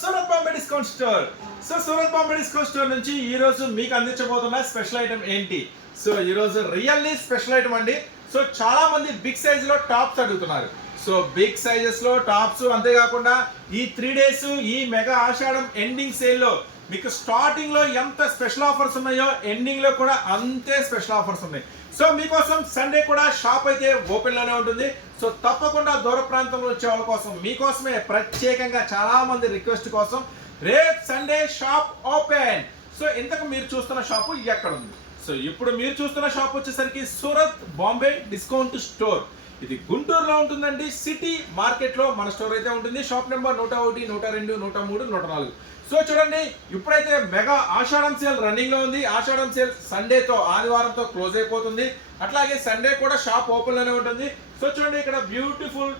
Surat Bombay discount store. So Surat Bombay discount store నుంచి ఈ రోజు మీకు అందించబోతున్న స్పెషల్ ఐటమ్ ఏంటి? సో ఈ రోజు రియల్లీ స్పెషల్ ఐటమ్ అండి. సో చాలా మంది బిగ్ సైజ్లో టాప్స్ అడుగుతున్నారు. సో బిగ్ సైజెస్లో టాప్స్ అంతేకాకుండా ఈ త్రీ డేస్ ఈ మెగా ఆషాఢం ఎండింగ్ సేల్లో మీకు స్టార్టింగ్లో ఎంత స్పెషల్ ఆఫర్స్ ఉన్నాయో ఎండింగ్లో కూడా అంతే స్పెషల్ ఆఫర్స్ ఉన్నాయి. సో మీకోసం సండే కూడా షాప్ అయితే ఓపెన్లోనే ఉంటుంది. సో తప్పకుండా దూర ప్రాంతంలో వచ్చే వాళ్ళ కోసం మీకోసమే ప్రత్యేకంగా చాలామంది రిక్వెస్ట్ కోసం రేపు సండే షాప్ ఓపెన్ సో ఇంతకు మీరు చూస్తున్న షాపు ఎక్కడ ఉంది సో ఇప్పుడు మీరు చూస్తున్న షాప్ వచ్చేసరికి సూరత్ బాంబే డిస్కౌంట్ స్టోర్. ఇది గుంటూరులో ఉంటుందండి. సిటీ మార్కెట్లో మన స్టోర్ అయితే ఉంటుంది. షాప్ నెంబర్ నూట ఒకటి నూట రెండు నూట మూడు నూట నాలుగు. సో చూడండి ఇప్పుడైతే మెగా ఆషాఢం సేల్ రన్నింగ్లో ఉంది. ఆషాఢం సేల్ సండేతో ఆదివారంతో క్లోజ్ అయిపోతుంది. అట్లాగే సండే కూడా షాప్ ఓపెన్లోనే ఉంటుంది. సో చూడండి ఇక్కడ బ్యూటిఫుల్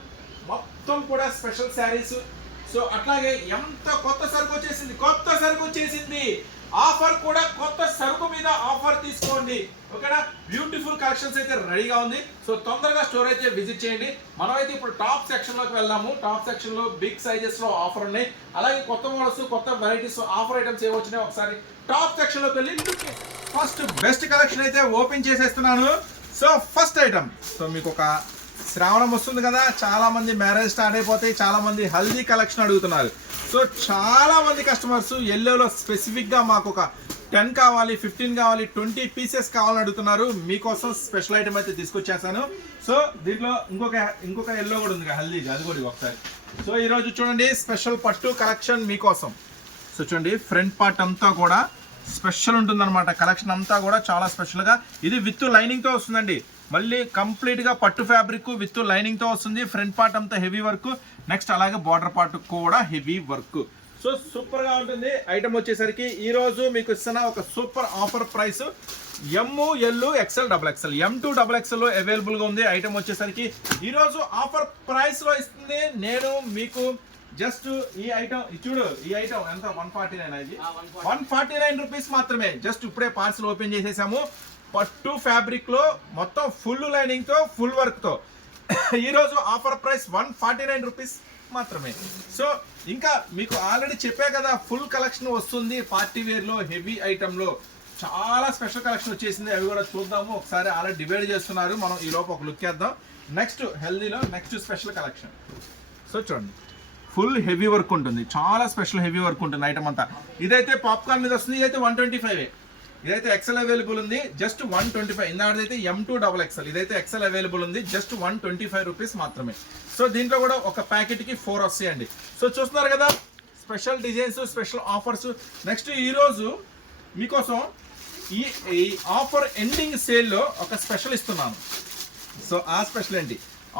మొత్తం కూడా స్పెషల్ శారీస్ సో అట్లాగే ఎంత కొత్త సరుకు వచ్చేసింది కొత్త సరుకు వచ్చేసింది. ఆఫర్ కూడా కొత్త సరుకు మీద ఆఫర్ తీసుకోండి. ఓకేనా? బ్యూటిఫుల్ కలెక్షన్స్ అయితే రెడీగా ఉంది. సో తొందరగా స్టోర్ అయితే విజిట్ చేయండి. మనం అయితే ఇప్పుడు టాప్ సెక్షన్లోకి వెళ్దాము. టాప్ సెక్షన్లో బిగ్ సైజెస్లో ఆఫర్ ఉన్నాయి. అలాగే కొత్త మోడల్స్ కొత్త వెరైటీస్ ఆఫర్ ఐటమ్స్ ఏ వచ్చినాయి ఒకసారి టాప్ సెక్షన్లోకి వెళ్ళి ఫస్ట్ బెస్ట్ కలెక్షన్ అయితే ఓపెన్ చేసేస్తున్నాను. సో ఫస్ట్ ఐటమ్ సో మీకు ఒక శ్రావణం వస్తుంది కదా చాలా మంది మ్యారేజ్ స్టార్ట్ అయిపోతాయి చాలా మంది హల్దీ కలెక్షన్ అడుగుతున్నారు. సో చాలా మంది కస్టమర్స్ ఎల్లోలో స్పెసిఫిక్గా మాకు ఒక టెన్ కావాలి ఫిఫ్టీన్ కావాలి ట్వంటీ పీసెస్ కావాలని అడుగుతున్నారు. మీకోసం స్పెషల్ ఐటమ్ అయితే తీసుకొచ్చేసాను సో దీంట్లో ఇంకొక ఇంకొక ఎల్లో కూడా ఉంది హల్దీ అది కూడా ఒకసారి. సో ఈరోజు చూడండి స్పెషల్ పట్టు కలెక్షన్ మీకోసం. సో చూడండి ఫ్రంట్ పార్ట్ అంతా కూడా స్పెషల్ ఉంటుందన్నమాట. కలెక్షన్ అంతా కూడా చాలా స్పెషల్గా ఇది విత్ లైనింగ్తో వస్తుందండి. మళ్ళీ కంప్లీట్గా పట్టు ఫ్యాబ్రిక్ విత్ లైనింగ్తో వస్తుంది. ఫ్రంట్ పార్ట్ అంతా హెవీ వర్క్ నెక్స్ట్ అలాగే బార్డర్ పార్ట్ కూడా హెవీ వర్క్ సో సూపర్గా ఉంటుంది. ఐటమ్ వచ్చేసరికి ఈ రోజు మీకు ఇస్తున్న ఒక super offer price M L XL double XL M to double ఎక్సెల్లో అవైలబుల్గా ఉంది. ఐటమ్ వచ్చేసరికి ఈ రోజు ఆఫర్ ప్రైస్లో ఇస్తుంది. నేను మీకు జస్ట్ ఈ ఐటమ్ చూడు ఈ ఐటమ్ ఎంత? వన్ ఫార్టీ నైన్ అది వన్ ఫార్టీ నైన్ రూపీస్ మాత్రమే. జస్ట్ ఇప్పుడే పార్సల్ ఓపెన్ చేసేసాము. పట్టు ఫ్యాబ్రిక్లో మొత్తం ఫుల్ లైనింగ్తో ఫుల్ వర్క్తో offer price one forty nine rupees మాత్రమే. సో ఇంకా మీకు ఆల్రెడీ చెప్పే కదా ఫుల్ కలెక్షన్ వస్తుంది పార్టీ వేర్లో హెవీ ఐటమ్లో చాలా స్పెషల్ కలెక్షన్ వచ్చేసింది అవి కూడా చూద్దాము. ఒకసారి ఆల్రెడీ డివైడ్ చేస్తున్నారు మనం ఈ లోపు ఒక లుక్ వేద్దాం. నెక్స్ట్ హెల్దీలో నెక్స్ట్ స్పెషల్ కలెక్షన్ సో చూడండి. ఫుల్ హెవీ వర్క్ ఉంటుంది చాలా స్పెషల్ హెవీ వర్క్ ఉంటుంది ఐటమ్ అంతా. ఇదైతే పాప్కార్న్ మీద వస్తుంది ఇదైతే వన్ ట్వంటీ ఫైవ్ ఇదైతే ఎక్సెల్ అవైలబుల్ ఉంది. జస్ట్ వన్ ట్వంటీ ఫైవ్ ఇందాడైతే ఎం టూ డబల్ ఎక్సెల్ ఇదైతే ఎక్సెల్ అవైలబుల్ ఉంది. Just one twenty five rupees మాత్రమే. సో దీంట్లో కూడా ఒక ప్యాకెట్కి ఫోర్ వస్తాయండి. సో చూస్తున్నారు కదా? Special designs special offers next ఈరోజు మీకోసం ఈ ఈ ఆఫర్ ఎండింగ్ సేల్లో ఒక స్పెషల్ ఇస్తున్నాను. సో ఆ స్పెషల్ ఏంటి?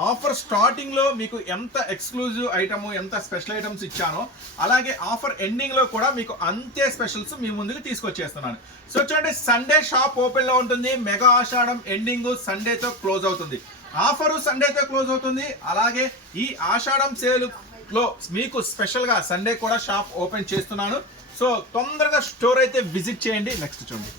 ఆఫర్ స్టార్టింగ్లో మీకు ఎంత ఎక్స్క్లూజివ్ ఐటమ్ ఎంత స్పెషల్ ఐటమ్స్ ఇచ్చానో అలాగే ఆఫర్ ఎండింగ్లో కూడా మీకు అంతే స్పెషల్స్ మీ ముందుకు తీసుకొచ్చేస్తున్నాను. సో చూడండి సండే షాప్ ఓపెన్లో ఉంటుంది మెగా ఆషాఢం ఎండింగ్ సండేతో క్లోజ్ అవుతుంది. ఆఫరు సండేతో క్లోజ్ అవుతుంది అలాగే ఈ ఆషాఢం సేల్లో మీకు స్పెషల్గా సండే కూడా షాప్ ఓపెన్ చేస్తున్నాను. సో తొందరగా స్టోర్ అయితే విజిట్ చేయండి. నెక్స్ట్ చూడండి.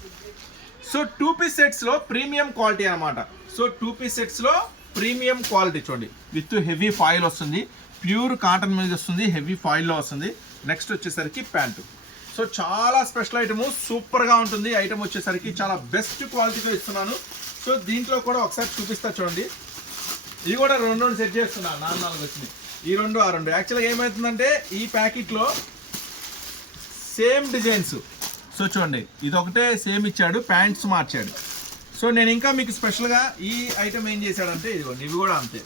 సో టూ పీస్ సెట్స్లో ప్రీమియం క్వాలిటీ అనమాట సో టూ పీస్ సెట్స్లో ప్రీమియం క్వాలిటీ చూడండి. విత్ హెవీ ఫాయిల్ వస్తుంది. ప్యూర్ కాటన్ మీద వస్తుంది హెవీ ఫాయిల్లో వస్తుంది. నెక్స్ట్ వచ్చేసరికి ప్యాంటు. సో చాలా స్పెషల్ ఐటమ్ సూపర్గా ఉంటుంది. ఐటమ్ వచ్చేసరికి చాలా బెస్ట్ క్వాలిటీతో ఇస్తున్నాను. సో దీంట్లో కూడా ఒకసారి చూపిస్తా చూడండి. ఇవి కూడా రెండు రెండు సెట్ చేస్తున్నా. నాలుగు నాలుగు వచ్చినాయి. ఈ రెండు ఆ రెండు. యాక్చువల్గా ఏమవుతుందంటే ఈ ప్యాకెట్లో సేమ్ డిజైన్స్. సో చూడండి. ఇది ఒకటే సేమ్ ఇచ్చాడు ప్యాంట్స్ మార్చాడు. సో నేను ఇంకా మీకు స్పెషల్గా ఈ ఐటమ్ ఏం చేశాడంటే ఇదిగోండి ఇవి కూడా అంతే.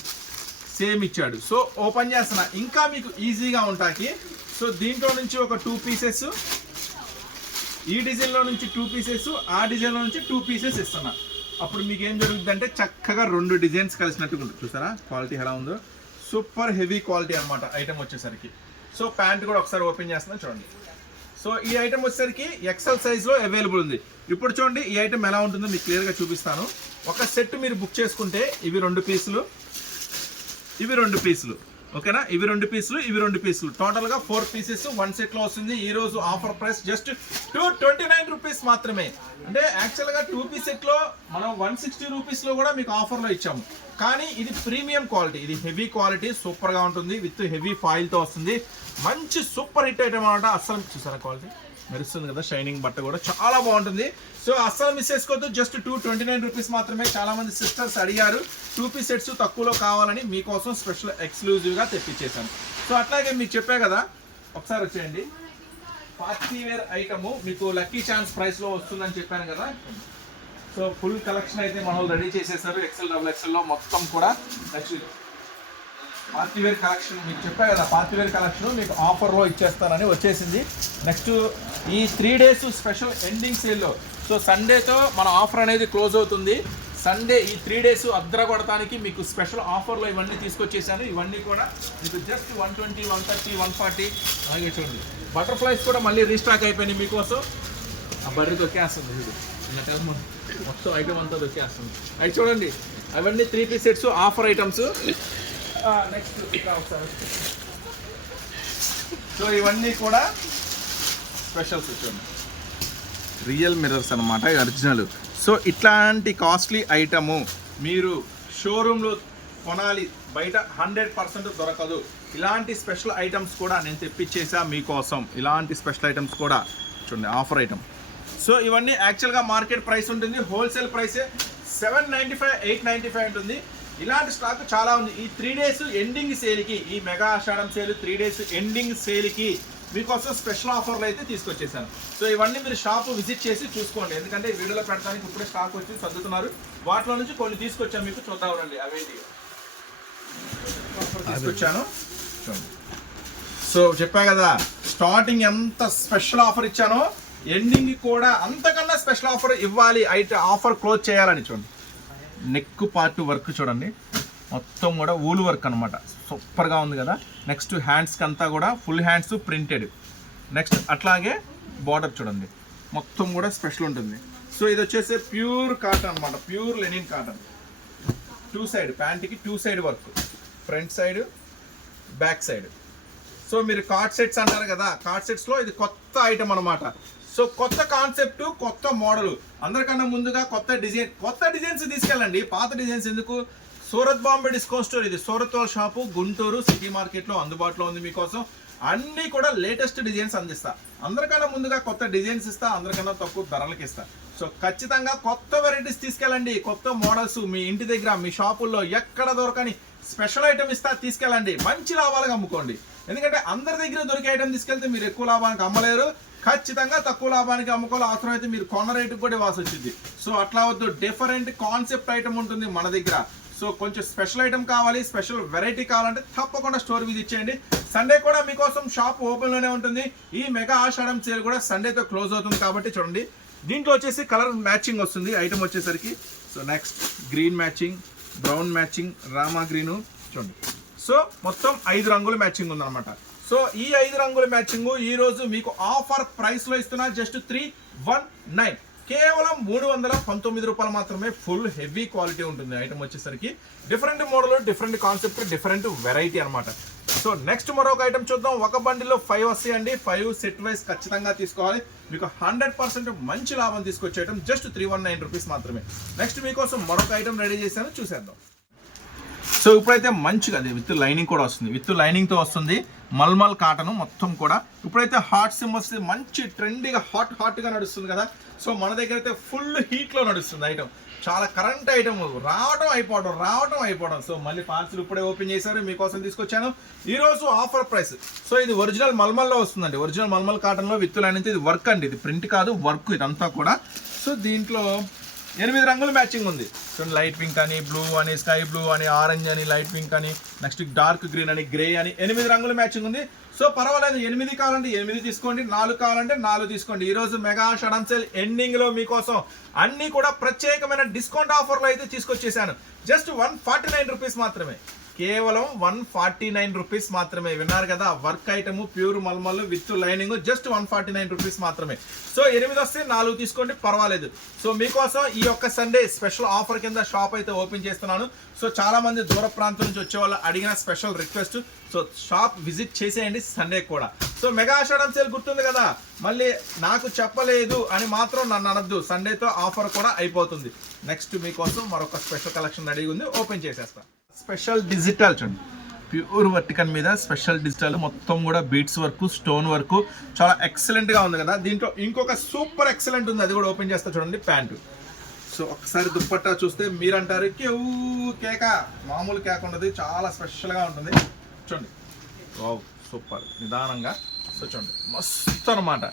సేమ్ ఇచ్చాడు. సో ఓపెన్ చేస్తున్నా. ఇంకా మీకు ఈజీగా ఉంటాకి సో దీంట్లో నుంచి ఒక టూ పీసెస్ ఈ డిజైన్లో నుంచి టూ పీసెస్ ఆ డిజైన్లో నుంచి టూ పీసెస్ ఇస్తున్నా. అప్పుడు మీకు ఏం జరుగుతుందంటే చక్కగా రెండు డిజైన్స్ కలిసినట్టుగా ఉంటుంది. చూసారా? క్వాలిటీ ఎలా ఉందో. సూపర్ హెవీ క్వాలిటీ అనమాట ఐటమ్ వచ్చేసరికి. సో ప్యాంట్ కూడా ఒకసారి ఓపెన్ చేస్తున్నా చూడండి. సో ఈ ఐటమ్ వచ్చేసరికి ఎక్సెల్ సైజ్లో అవైలబుల్ ఉంది. ఇప్పుడు చూడండి ఈ ఐటమ్ ఎలా ఉంటుందో మీకు క్లియర్గా చూపిస్తాను. ఒక సెట్ మీరు బుక్ చేసుకుంటే ఇవి రెండు పీసులు ఇవి రెండు పీసులు. ఓకేనా ఇవి రెండు పీసులు ఇవి రెండు పీసులు. టోటల్గా ఫోర్ పీసెస్ వన్ సెట్లో వస్తుంది. ఈ రోజు offer price just two twenty nine rupees మాత్రమే. అంటే యాక్చువల్గా టూ పీస్ సెట్లో మనం వన్ సిక్స్టీ రూపీస్లో కూడా మీకు ఆఫర్లో ఇచ్చాము. కానీ ఇది ప్రీమియం క్వాలిటీ ఇది హెవీ క్వాలిటీ సూపర్గా ఉంటుంది. విత్ హెవీ ఫాయిల్తో వస్తుంది. మంచి సూపర్ హిట్ ఐటమ్ అనమాట అస్సలు చూసారా క్వాలిటీ? మెరుస్తుంది కదా షైనింగ్ బట్ట కూడా చాలా బాగుంటుంది. సో అస్సలు మిస్ చేసుకోవద్దు just two twenty nine rupees మాత్రమే చాలామంది సిస్టర్స్ అడిగారు. టూ పీస్ సెట్స్ తక్కువలో కావాలని మీకోసం స్పెషల్ ఎక్స్క్లూజివ్గా తెప్పించేశాను. సో అట్లాగే మీకు చెప్పే కదా ఒకసారి వచ్చేయండి. పార్టీ వేర్ ఐటము మీకు లక్కీ ఛాన్స్ ప్రైస్లో వస్తుందని చెప్పాను కదా. సో ఫుల్ కలెక్షన్ అయితే మనం రెడీ చేసేసారు ఎక్సెల్ డబుల్ ఎక్సెల్లో మొత్తం కూడా. నెక్స్ట్ పార్టీ వేర్ కలెక్షన్ మీకు చెప్పా కదా పార్టీ వేర్ కలెక్షన్ మీకు ఆఫర్లో ఇచ్చేస్తానని వచ్చేసింది. నెక్స్ట్ ఈ త్రీ డేస్ స్పెషల్ ఎండింగ్ సేల్లో. సో సండేతో మన ఆఫర్ అనేది క్లోజ్ అవుతుంది. సండే ఈ త్రీ డేస్ అద్దర కొడటానికి మీకు స్పెషల్ ఆఫర్లో ఇవన్నీ తీసుకొచ్చేసాను. ఇవన్నీ కూడా మీకు just one twenty one thirty one forty అలాగే చూడండి. బటర్ఫ్లైస్ కూడా మళ్ళీ రీస్టాక్ అయిపోయినాయి మీకోసం. ఆ బర్రె దొక్కేస్తుంది ఇది ఇంకా మొత్తం ఐటమ్ అంతా దొక్కేస్తుంది అవి చూడండి అవన్నీ three piece sets offer items next ఒకసారి సో ఇవన్నీ కూడా స్పెషల్స్ చూడండి రియల్ మిర్రర్స్ అనమాట ఒరిజినల్ సో ఇట్లాంటి కాస్ట్లీ ఐటము మీరు షోరూంలో కొనాలి బయట హండ్రెడ్ పర్సెంట్ దొరకదు. ఇలాంటి స్పెషల్ ఐటమ్స్ కూడా నేను తెప్పించేసా మీకోసం. ఇలాంటి స్పెషల్ ఐటమ్స్ కూడా చూడండి ఆఫర్ ఐటమ్ సో ఇవన్నీ యాక్చువల్గా మార్కెట్ ప్రైస్ ఉంటుంది wholesale ప్రైసే seven ninety five eight ninety five ఉంటుంది. ఇలాంటి స్టాక్ చాలా ఉంది. ఈ త్రీ డేస్ ఎండింగ్ సేల్కి ఈ mega Ashadham sale three days ending సేల్కి మీకోసం స్పెషల్ ఆఫర్లు అయితే తీసుకొచ్చేసాను. సో ఇవన్నీ మీరు షాప్ విజిట్ చేసి చూసుకోండి. ఎందుకంటే వీడియోలో పెట్టడానికి ఇప్పుడే స్టాక్ వచ్చి సర్దుతున్నారు. వాటిలో నుంచి కొన్ని తీసుకొచ్చాను మీకు చూద్దాం రండి. అవేంటి తీసుకొచ్చాను. సో చెప్పా కదా స్టార్టింగ్ ఎంత స్పెషల్ ఆఫర్ ఇచ్చానో ఎండింగ్ కూడా అంతకన్నా స్పెషల్ ఆఫర్ ఇవ్వాలి అయితే ఆఫర్ క్లోజ్ చేయాలని చూడండి. నెక్ పార్ట్ వర్క్ చూడండి. మొత్తం కూడా ఊలు వర్క్ అనమాట సూపర్గా ఉంది కదా. నెక్స్ట్ హ్యాండ్స్కి అంతా కూడా ఫుల్ హ్యాండ్స్ ప్రింటెడ్ నెక్స్ట్ అట్లాగే బార్డర్ చూడండి. మొత్తం కూడా స్పెషల్ ఉంటుంది. సో ఇది వచ్చేసి ప్యూర్ కాటన్ అనమాట pure linen cotton two side ప్యాంట్కి two side work front side back side so మీరు కార్డ్ సెట్స్ అంటారు కదా. కార్డ్ సెట్స్లో ఇది కొత్త ఐటమ్ అనమాట సో కొత్త కాన్సెప్ట్ కొత్త మోడల్. అందరికన్నా ముందుగా కొత్త డిజైన్ కొత్త డిజైన్స్ తీసుకెళ్ళండి. పాత డిజైన్స్ ఎందుకు? సూరత్ బాంబే డిస్కౌంట్ స్టోర్ ఇది సూరత్ వాళ్ళ షాపు గుంటూరు సిటీ మార్కెట్లో అందుబాటులో ఉంది మీకోసం. అన్నీ కూడా లేటెస్ట్ డిజైన్స్ అందిస్తా. అందరికన్నా ముందుగా కొత్త డిజైన్స్ ఇస్తా అందరికన్నా తక్కువ ధరలకు ఇస్తా. సో ఖచ్చితంగా కొత్త వెరైటీస్ తీసుకెళ్ళండి. కొత్త మోడల్స్ మీ ఇంటి దగ్గర మీ షాపుల్లో ఎక్కడ దొరకని స్పెషల్ ఐటమ్ ఇస్తా తీసుకెళ్ళండి. మంచి లాభాలుగా అమ్ముకోండి. ఎందుకంటే అందరి దగ్గర దొరికే ఐటమ్ తీసుకెళ్తే మీరు ఎక్కువ లాభానికి అమ్మలేరు. ఖచ్చితంగా తక్కువ లాభానికి అమ్ముకోవాలి. అవసరం అయితే మీరు కొన్న రేటుకి కూడా ఇవ్వాల్సి వచ్చింది. సో అట్లా వద్దు. డిఫరెంట్ కాన్సెప్ట్ ఐటమ్ ఉంటుంది మన దగ్గర. సో కొంచెం స్పెషల్ ఐటమ్ కావాలి స్పెషల్ వెరైటీ కావాలంటే తప్పకుండా స్టోర్ విజిట్ చేయండి. సండే కూడా మీకోసం షాప్ ఓపెన్లోనే ఉంటుంది. ఈ మెగా ఆషాఢం సేల్ కూడా సండేతో క్లోజ్ అవుతుంది కాబట్టి చూడండి. దీంట్లో వచ్చేసి కలర్ మ్యాచింగ్ వస్తుంది. ఐటమ్ వచ్చేసరికి so next green matching brown matching Rama green చూడండి. సో మొత్తం ఐదు రంగుల మ్యాచింగ్ ఉందన్నమాట. సో ఈ ఐదు రంగుల మ్యాచింగ్ ఈ రోజు మీకు ఆఫర్ ప్రైస్లో ఇస్తున్నా జస్ట్ త్రీ వన్ నైన్. కేవలం మూడు వందల పంతొమ్మిది రూపాయలు మాత్రమే ఫుల్ హెవీ క్వాలిటీ ఉంటుంది ఐటమ్ వచ్చేసరికి. Different model different concept different variety అనమాట సో నెక్స్ట్ మరొక ఐటమ్ చూద్దాం. ఒక బండిలో ఫైవ్ వస్తాయండి. ఫైవ్ సెట్ వైస్ ఖచ్చితంగా తీసుకోవాలి. మీకు హండ్రెడ్ పర్సెంట్ మంచి లాభం తీసుకొచ్చే item just three one nine rupees మాత్రమే. నెక్స్ట్ మీకోసం మరొక ఐటమ్ రెడీ చేశాను. చూసేద్దాం. సో ఇప్పుడైతే మంచిగా అది విత్ లైనింగ్ కూడా వస్తుంది. విత్ లైనింగ్తో వస్తుంది. మల్మల్ కాటన్ మొత్తం కూడా. ఇప్పుడైతే హాట్ సింబల్స్ మంచి ట్రెండీగా హాట్ హాట్గా నడుస్తుంది కదా. సో మన దగ్గర అయితే ఫుల్ హీట్లో నడుస్తుంది ఐటమ్. చాలా కరెంట్ ఐటమ్. రావడం అయిపోవడం రావడం అయిపోవడం. సో మళ్ళీ పార్సల్ ఇప్పుడే ఓపెన్ చేశారు. మీకోసం తీసుకొచ్చాను. ఈరోజు ఆఫర్ ప్రైస్. సో ఇది ఒరిజినల్ మల్మల్లో వస్తుందండి. ఒరిజినల్ మల్మల్ కాటన్లో విత్తులు విత్ లైన్ ఇది వర్క్ అండి. ఇది ప్రింట్ కాదు వర్క్ ఇదంతా కూడా. సో దీంట్లో ఎనిమిది రంగులు మ్యాచింగ్ ఉంది. సో లైట్ పింక్ అని బ్లూ అని స్కై బ్లూ అని ఆరెంజ్ అని లైట్ పింక్ అని నెక్స్ట్ డార్క్ గ్రీన్ అని గ్రే అని ఎనిమిది రంగులు మ్యాచింగ్ ఉంది. సో పర్వాలేదు ఎనిమిది కావాలంటే ఎనిమిది తీసుకోండి నాలుగు కావాలంటే నాలుగు తీసుకోండి. ఈరోజు మెగా షడన్ సెల్ ఎండింగ్లో మీకోసం అన్నీ కూడా ప్రత్యేకమైన డిస్కౌంట్ ఆఫర్లు అయితే తీసుకొచ్చేసాను. Just one forty nine rupees మాత్రమే. కేవలం వన్ ఫార్టీ నైన్ రూపీస్ మాత్రమే. విన్నారు కదా work item pure mulmul with lining just one forty nine rupees మాత్రమే. సో ఎనిమిది వస్తే నాలుగు తీసుకోండి పర్వాలేదు. సో మీకోసం ఈ యొక్క సండే స్పెషల్ ఆఫర్ కింద షాప్ అయితే ఓపెన్ చేస్తున్నాను. సో చాలా మంది దూర ప్రాంతం నుంచి వచ్చే వాళ్ళు అడిగిన special request so shop visit చేసేయండి సండే కూడా. సో మెగా ఆషాఢం సేల్ గుర్తుంది కదా మళ్ళీ నాకు చెప్పలేదు అని మాత్రం నన్ను అనద్దు. సండేతో ఆఫర్ కూడా అయిపోతుంది. నెక్స్ట్ మీకోసం మరొక స్పెషల్ కలెక్షన్ అడిగి ఉంది ఓపెన్ చేసేస్తాను స్పెషల్ డిజిటల్ చూడండి. ప్యూర్ వర్టికన్ మీద స్పెషల్ డిజిటల్ మొత్తం కూడా బీట్స్ వర్క్ స్టోన్ వర్క్. చాలా ఎక్సలెంట్గా ఉంది కదా. దీంట్లో ఇంకొక సూపర్ ఎక్సలెంట్ ఉంది. అది కూడా ఓపెన్ చేస్తా చూడండి ప్యాంటు. సో ఒకసారి దుప్పట్టా చూస్తే మీరంటారు క్యూ కేక? మామూలు కేక ఉండదు. చాలా స్పెషల్గా ఉంటుంది. చూడండి. Wow super. నిదానంగా. సో చూడండి. మస్తు అనమాట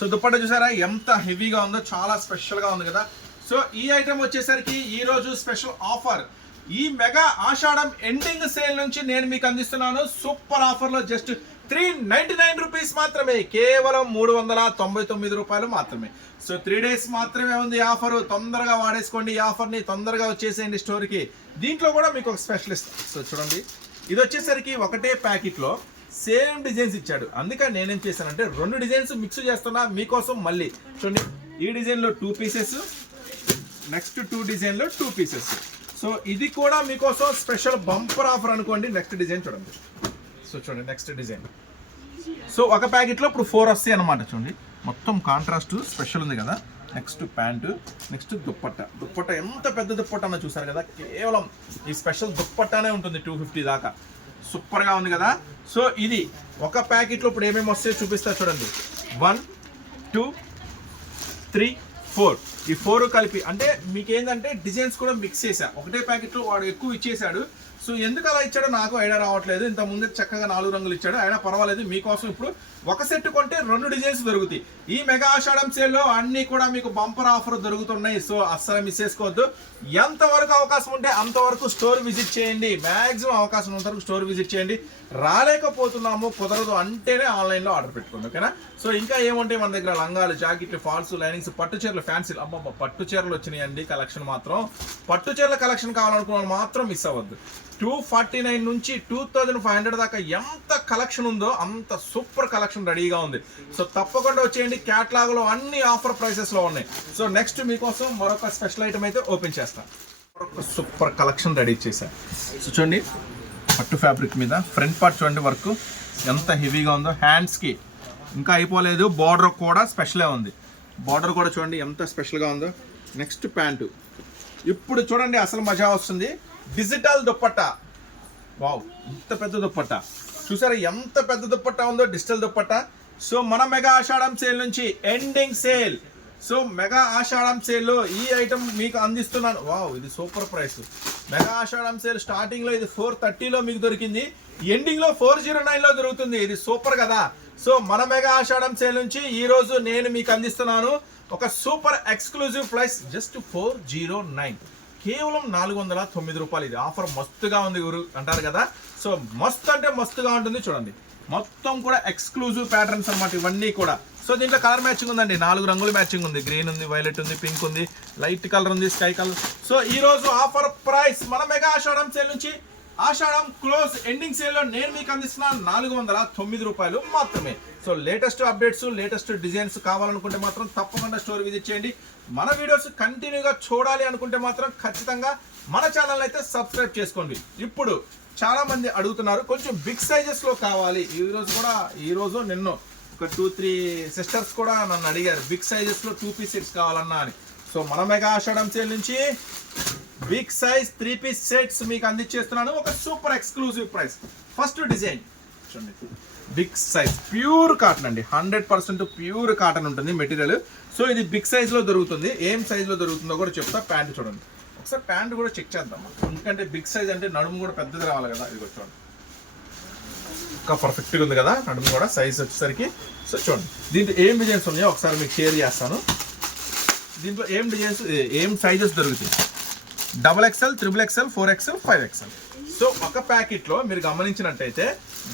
సో దుప్పట్టా చూసారా? ఎంత హెవీగా ఉందో చాలా స్పెషల్గా ఉంది కదా. సో ఈ ఐటెం వచ్చేసరికి ఈరోజు స్పెషల్ ఆఫర్ ఈ మెగా ఆషాఢం ఎండింగ్ సేల్ నుంచి నేను మీకు అందిస్తున్నాను. సూపర్ ఆఫర్లో just three ninety nine rupees మాత్రమే. కేవలం మూడు వందల తొంభై తొమ్మిది రూపాయలు మాత్రమే. సో త్రీ డేస్ మాత్రమే ఉంది ఆఫర్. తొందరగా వాడేసుకోండి ఈ ఆఫర్ని. తొందరగా వచ్చేసేయండి స్టోర్కి. దీంట్లో కూడా మీకు ఒక స్పెషలిస్ట్. సో చూడండి. ఇది వచ్చేసరికి ఒకటే ప్యాకెట్లో సేమ్ డిజైన్స్ ఇచ్చాడు. అందుకని నేనేం చేశానంటే రెండు డిజైన్స్ మిక్స్ చేస్తున్నా మీకోసం మళ్ళీ. చూడండి. ఈ డిజైన్లో టూ పీసెస్ నెక్స్ట్ టూ డిజైన్లో టూ పీసెస్. సో ఇది కూడా మీకోసం స్పెషల్ బంపర్ ఆఫర్ అనుకోండి. నెక్స్ట్ డిజైన్ చూడండి. సో చూడండి నెక్స్ట్ డిజైన్. సో ఒక ప్యాకెట్లో ఇప్పుడు ఫోర్ వస్తాయి అనమాట చూడండి. మొత్తం కాంట్రాస్ట్ స్పెషల్ ఉంది కదా. Next pant next dupatta. Dupatta ఎంత పెద్ద దుప్పట్ట అన్న చూసారు కదా. కేవలం ఈ స్పెషల్ దుప్పట్టనే ఉంటుంది టూ ఫిఫ్టీ దాకా. సూపర్గా ఉంది కదా. సో ఇది ఒక ప్యాకెట్లో ఇప్పుడు ఏమేమి వస్తాయో చూపిస్తా చూడండి. One two three four. ఈ ఫోర్ కలిపి అంటే మీకు ఏంటంటే డిజైన్స్ కూడా మిక్స్ చేశా. ఒకటే ప్యాకెట్లో వాడు ఎక్కువ ఇచ్చేసాడు సో ఎందుకు అలా ఇచ్చాడో నాకు ఐడియా రావట్లేదు. ఇంత ముందు చక్కగా నాలుగు రంగులు ఇచ్చాడు. అయినా పర్వాలేదు మీకోసం ఇప్పుడు ఒక సెట్ కొంటే రెండు డిజైన్స్ దొరుకుతాయి. ఈ మెగా ఆషాఢం సేల్లో అన్ని కూడా మీకు బంపర్ ఆఫర్ దొరుకుతున్నాయి. సో అస్సలు మిస్ చేసుకోవద్దు. ఎంతవరకు అవకాశం ఉంటే అంతవరకు స్టోర్ విజిట్ చేయండి. మ్యాక్సిమం అవకాశం ఉన్నంతవరకు స్టోర్ విజిట్ చేయండి. రాలేకపోతున్నాము కుదరదు అంటేనే ఆన్లైన్లో ఆర్డర్ పెట్టుకోండి ఓకేనా? సో ఇంకా ఏముంటాయి మన దగ్గర? లంగాలు జాకెట్లు ఫాల్స్ లైనింగ్స్ పట్టు చీరలు ఫ్యాన్సీలు. అమ్మమ్మ పట్టు చీరలు వచ్చినాయండి కలెక్షన్ మాత్రం. పట్టు చీరల కలెక్షన్ కావాలనుకున్న మాత్రం మిస్ అవ్వద్దు. టూ ఫార్టీ నైన్ నుంచి టూ థౌజండ్ ఫైవ్ హండ్రెడ్ దాకా ఎంత కలెక్షన్ ఉందో అంత సూపర్ కలెక్షన్ రెడీగా ఉంది. సో తప్పకుండా వచ్చేయండి. క్యాట్లాగ్లో అన్ని ఆఫర్ ప్రైసెస్లో ఉన్నాయి. సో నెక్స్ట్ మీకోసం మరొక స్పెషల్ ఐటమ్ అయితే ఓపెన్ చేస్తాను మరొక సూపర్ కలెక్షన్ రెడీ చేశాను సో చూడండి పట్టు ఫ్యాబ్రిక్ మీద ఫ్రంట్ పార్ట్ చూడండి వర్క్. ఎంత హెవీగా ఉందో. హ్యాండ్స్కి ఇంకా అయిపోలేదు. బార్డర్ కూడా స్పెషలే ఉంది. బార్డర్ కూడా చూడండి ఎంత స్పెషల్గా ఉందో. Next pant. ఇప్పుడు చూడండి అసలు మజా వస్తుంది. డిజిటల్ దుప్పట్టా? వావ్ ఇంత పెద్ద దుప్పట్టా. చూసారా ఎంత పెద్ద దుప్పట్టా ఉందో డిజిటల్ దుప్పట్టా? సో మన మెగా ఆషాఢం సేల్ నుంచి ending sale. So mega Ashadham సేల్లో ఈ ఐటమ్ మీకు అందిస్తున్నాను. వావ్ ఇది super price. Mega Ashadham sale స్టార్టింగ్లో ఇది ఫోర్ థర్టీలో మీకు దొరికింది. ఎండింగ్లో ఫోర్ జీరో నైన్లో దొరుకుతుంది. ఇది సూపర్ కదా. సో మన మెగా ఆషాఢం సేల్ నుంచి ఈరోజు నేను మీకు అందిస్తున్నాను. ఒక super exclusive price just four zero nine. కేవలం నాలుగు వందల తొమ్మిది రూపాయలు. ఇది ఆఫర్ మస్తుగా ఉంది గురు అంటారు కదా. సో మస్తు అంటే మస్తుగా ఉంటుంది చూడండి. మొత్తం కూడా ఎక్స్క్లూజివ్ ప్యాటర్న్స్ అన్నమాట ఇవన్నీ కూడా. సో దీంట్లో కలర్ మ్యాచింగ్ ఉందండి. నాలుగు రంగులు మ్యాచింగ్ ఉంది. గ్రీన్ ఉంది వైలెట్ ఉంది పింక్ ఉంది లైట్ కలర్ ఉంది స్కై కలర్. సో ఈరోజు ఆఫర్ ప్రైస్ మన మెగా ఆషాఢం సేల్ నుంచి ఆషాఢం క్లోజ్ ఎండింగ్ సేల్లో నేను మీకు అందిస్తున్న నాలుగు వందల తొమ్మిది రూపాయలు మాత్రమే. So latest updates latest designs కావాలనుకుంటే మాత్రం తప్పకుండా స్టోర్ విజిట్ చేయండి. మన వీడియోస్ కంటిన్యూగా చూడాలి అనుకుంటే మాత్రం ఖచ్చితంగా మన ఛానల్ అయితే సబ్స్క్రైబ్ చేసుకోండి. ఇప్పుడు చాలా మంది అడుగుతున్నారు కొంచెం బిగ్ సైజెస్లో కావాలి. ఈ రోజు కూడా ఈరోజు రోజు నిన్న ఒక టూ త్రీ సిస్టర్స్ కూడా నన్ను అడిగారు బిగ్ సైజెస్లో టూ పీస్ సెట్స్ కావాలన్నా అని. సో మన మెగా ఆషాఢం సేల్ నుంచి big size three piece sets మీకు అందించేస్తున్నాను. ఒక super exclusive price first design చూడండి. బిగ్ సైజ్ ప్యూర్ కాటన్ అండి. హండ్రెడ్ పర్సెంట్ ప్యూర్ కాటన్ ఉంటుంది మెటీరియల్ సో ఇది బిగ్ సైజ్లో దొరుకుతుంది. ఏం సైజ్లో దొరుకుతుందో కూడా చెప్తా. ప్యాంట్ చూడండి. ఒకసారి ప్యాంట్ కూడా చెక్ చేద్దాం ఎందుకంటే బిగ్ సైజ్ అంటే నడుము కూడా పెద్దది రావాలి కదా. ఇది చూడండి. ఇంకా పర్ఫెక్ట్గా ఉంది కదా. నడుము కూడా సైజ్ వచ్చేసరికి. సో చూడండి. దీంట్లో ఏం డిజైన్స్ ఉన్నాయో ఒకసారి మీకు షేర్ చేస్తాను. దీంట్లో ఏం డిజైన్స్ ఏం సైజెస్ దొరుకుతాయి? Double XL triple XL four XL five XL so ఒక ప్యాకెట్లో మీరు గమనించినట్టయితే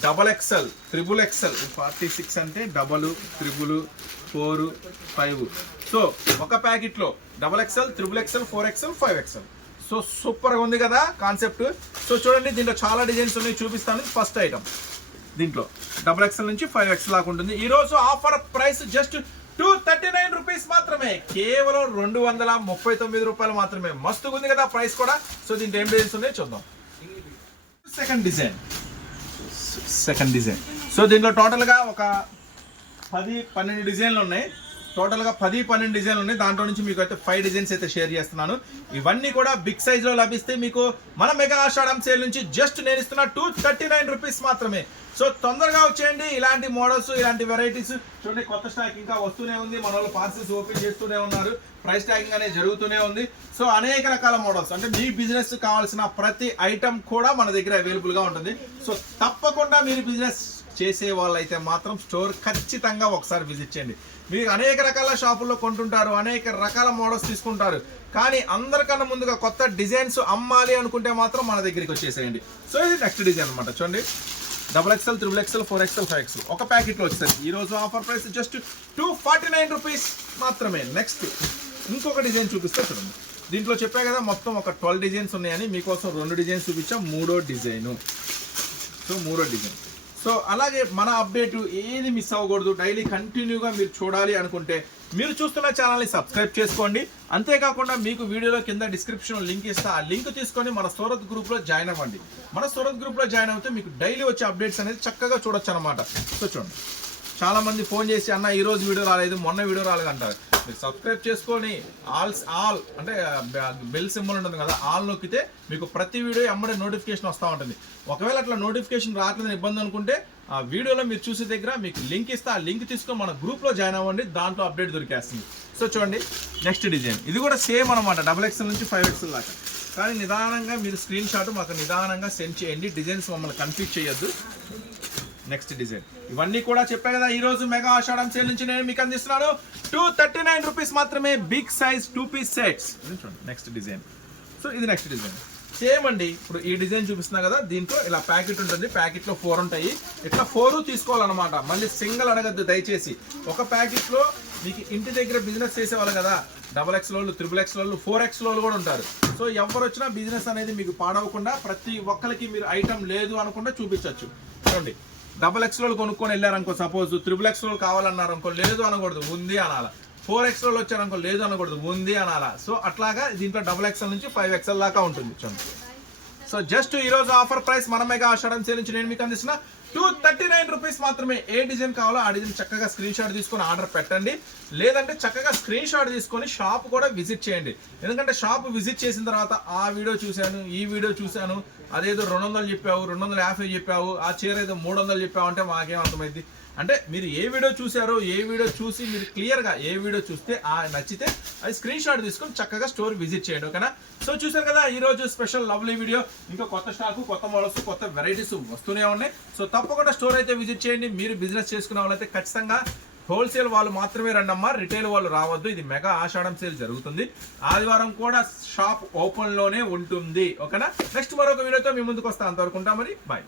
double XL triple XL forty six అంటే double triple four five so ఒక ప్యాకెట్లో double XL triple XL four XL five XL so సూపర్గా ఉంది కదా కాన్సెప్ట్ సో చూడండి దీంట్లో చాలా డిజైన్స్ ఉన్నాయి చూపిస్తాను. ఫస్ట్ ఐటమ్ దీంట్లో డబల్ ఎక్స్ఎల్ నుంచి ఫైవ్ ఎక్స్ఎల్ లాగా ఉంటుంది. ఈ రోజు offer price just two thirty nine rupees మాత్రమే. కేవలం రెండు వందల ముప్పై తొమ్మిది రూపాయలు మాత్రమే. మస్తుగా ఉంది కదా ప్రైస్ కూడా. సో దీంట్లో ఏం డిజైన్స్ ఉన్నాయో చూద్దాం. Second design second design so దీంట్లో టోటల్గా ఒక పది పన్నెండు డిజైన్లు ఉన్నాయి. టోటల్గా పది పన్నెండు డిజైన్లు ఉన్నాయి. దాంట్లో నుంచి మీకు అయితే ఫైవ్ డిజైన్స్ అయితే షేర్ చేస్తున్నాను. ఇవన్నీ కూడా బిగ్ సైజ్లో లభిస్తే మీకు మన మెగా ఆషాఢం సేల్ నుంచి జస్ట్ నేను ఇస్తున్న టూ థర్టీ నైన్ రూపీస్ మాత్రమే. సో తొందరగా వచ్చేయండి. ఇలాంటి మోడల్స్ ఇలాంటి వెరైటీస్ చూడండి కొత్త స్టాక్ ఇంకా వస్తూనే ఉంది. మన వాళ్ళు పార్సల్స్ ఓపెన్ చేస్తూనే ఉన్నారు. ప్రైస్ ట్యాగింగ్ అనేది జరుగుతూనే ఉంది. సో అనేక రకాల మోడల్స్ అంటే మీ బిజినెస్ కావాల్సిన ప్రతి ఐటమ్ కూడా మన దగ్గర అవైలబుల్గా ఉంటుంది. సో తప్పకుండా మీరు బిజినెస్ చేసే వాళ్ళైతే మాత్రం స్టోర్ ఖచ్చితంగా ఒకసారి విజిట్ చేయండి. మీరు అనేక రకాల షాపుల్లో కొంటుంటారు అనేక రకాల మోడల్స్ తీసుకుంటారు. కానీ అందరికన్నా ముందుగా కొత్త డిజైన్స్ అమ్మాలి అనుకుంటే మాత్రం మన దగ్గరికి వచ్చేసేయండి. సో ఇది నెక్స్ట్ డిజైన్ అనమాట చూడండి. Double XL triple XL four XL five XL ఒక ప్యాకెట్లో వచ్చేసరికి ఈ రోజు offer price just two forty nine rupees మాత్రమే. నెక్స్ట్ ఇంకొక డిజైన్ చూపిస్తే చూడండి. దీంట్లో చెప్పా కదా మొత్తం ఒక ట్వెల్వ్ డిజైన్స్ ఉన్నాయని మీకోసం రెండు డిజైన్స్ చూపించాం మూడో డిజైను. సో మూడో డిజైన్. సో అలాగే మన అప్డేట్ ఏది మిస్ అవ్వకూడదు. డైలీ కంటిన్యూగా మీరు చూడాలి అనుకుంటే మీరు చూస్తున్న ఛానల్ని సబ్స్క్రైబ్ చేసుకోండి. అంతేకాకుండా మీకు వీడియోలో కింద డిస్క్రిప్షన్ లింక్ ఇస్తా. ఆ లింక్ తీసుకొని మన సూరత్ గ్రూప్లో జాయిన్ అవ్వండి. మన సూరత్ గ్రూప్లో జాయిన్ అవుతే మీకు డైలీ వచ్చే అప్డేట్స్ అనేది చక్కగా చూడొచ్చు అనమాట సో చూడండి. చాలా మంది ఫోన్ చేసి అన్న ఈ రోజు వీడియో రాలేదు మొన్న వీడియో రాలేదు అంటారు. మీరు సబ్స్క్రైబ్ చేసుకొని ఆల్ ఆల్ అంటే బెల్ సింబల్ ఉంటుంది కదా ఆల్ నొక్కితే మీకు ప్రతి వీడియో ఎమ్మడే నోటిఫికేషన్ వస్తూ ఉంటుంది. ఒకవేళ అట్లా నోటిఫికేషన్ రావట్లేదని ఇబ్బంది అనుకుంటే ఆ వీడియోలో మీరు చూసే దగ్గర మీకు లింక్ ఇస్తే ఆ లింక్ తీసుకొని మన గ్రూప్లో జాయిన్ అవ్వండి దాంట్లో అప్డేట్ దొరికేస్తుంది. సో చూడండి నెక్స్ట్ డిజైన్. ఇది కూడా సేమ్ అనమాట డబుల్ ఎక్స్ఎల్ నుంచి ఫైవ్ ఎక్స్ఎల్ దాకా. కానీ నిదానంగా మీరు స్క్రీన్ షాట్ మాకు నిదానంగా సెండ్ చేయండి డిజైన్స్ మమ్మల్ని కన్ఫ్యూజ్ చేయొద్దు. నెక్స్ట్ డిజైన్ ఇవన్నీ కూడా చెప్పా కదా ఈ రోజు మెగా ఆషాఢం సేల్ నుంచి నేను మీకు అందిస్తున్నాను. టూ థర్టీ నైన్ రూపీస్ మాత్రమే big size two piece sets చూడండి నెక్స్ట్ డిజైన్ సో ఇది నెక్స్ట్ డిజైన్ సేమ్ అండి ఇప్పుడు ఈ డిజైన్ చూపిస్తున్నా కదా దీంట్లో ఇలా ప్యాకెట్ ఉంటుంది. ప్యాకెట్లో ఫోర్ ఉంటాయి. ఇట్లా ఫోర్ తీసుకోవాలన్నమాట. మళ్ళీ సింగిల్ అడగద్దు దయచేసి. ఒక ప్యాకెట్లో మీకు ఇంటి దగ్గర బిజినెస్ చేసేవాళ్ళు కదా డబల్ ఎక్స్ లోళ్ళు త్రిబుల్ ఎక్స్ లోళ్ళు ఫోర్ ఎక్స్ లోళ్ళు కూడా ఉంటారు. సో ఎవరు వచ్చినా బిజినెస్ అనేది మీకు పాడవకుండా ప్రతి ఒక్కరికి మీరు ఐటమ్ లేదు అనకుండా చూపించవచ్చు చూడండి. డబల్ ఎక్స్లో కొనుక్కొని వెళ్ళారనుకో సపోజ్ త్రిబుల్ ఎక్స్లో కావాలన్నారు అనుకో లేదు అనకూడదు ఉంది అనాల. ఫోర్ ఎక్స్లో వచ్చారనుకో లేదు అనకూడదు ఉంది అనాలా. సో అట్లాగా దీంట్లో డబల్ ఎక్స్ఎల్ నుంచి ఫైవ్ ఎక్స్ఎల్ దాకా ఉంటుంది. సో జస్ట్ ఈ రోజు ఆఫర్ ప్రైస్ మన మెగా ఆషాఢం సేల్ నుంచి నేను మీకు అందిస్తున్న టూ థర్టీ నైన్ రూపీస్ మాత్రమే ఏ డిజైన్ కావాలో ఆ డిజైన్ చక్కగా స్క్రీన్ షాట్ తీసుకొని ఆర్డర్ పెట్టండి. లేదంటే చక్కగా స్క్రీన్ షాట్ తీసుకొని షాప్ కూడా విజిట్ చేయండి. ఎందుకంటే షాప్ విజిట్ చేసిన తర్వాత ఆ వీడియో చూశాను ఈ వీడియో చూశాను అదేదో రెండు వందలు చెప్పావు రెండు వందల యాభై చెప్పావు ఆ చీర ఏదో మూడు వందలు చెప్పావు అంటే మాకేం అర్థమైంది అంటే మీరు ఏ వీడియో చూసారో ఏ వీడియో చూసి మీరు క్లియర్గా ఏ వీడియో చూస్తే ఆ నచ్చితే అది స్క్రీన్ షాట్ తీసుకొని చక్కగా స్టోర్ విజిట్ చేయండి ఓకేనా? సో చూసారు కదా ఈరోజు స్పెషల్ లవ్లీ వీడియో. ఇంకా కొత్త స్టాకు కొత్త మోడల్స్ కొత్త వెరైటీస్ వస్తూనే ఉన్నాయి. సో తప్పకుండా స్టోర్ అయితే విజిట్ చేయండి. మీరు బిజినెస్ చేసుకునే వాళ్ళైతే ఖచ్చితంగా హోల్సేల్ వాళ్ళు మాత్రమే రండమ్మా. రిటైల్ వాళ్ళు రావద్దు. ఇది మెగా ఆషాఢం సేల్ జరుగుతుంది. ఆదివారం కూడా షాప్ ఓపెన్లోనే ఉంటుంది ఓకేనా? నెక్స్ట్ మరొక వీడియోతో మీ ముందుకు వస్తా. అంతవరకు ఉంటాం మరి. బాయ్.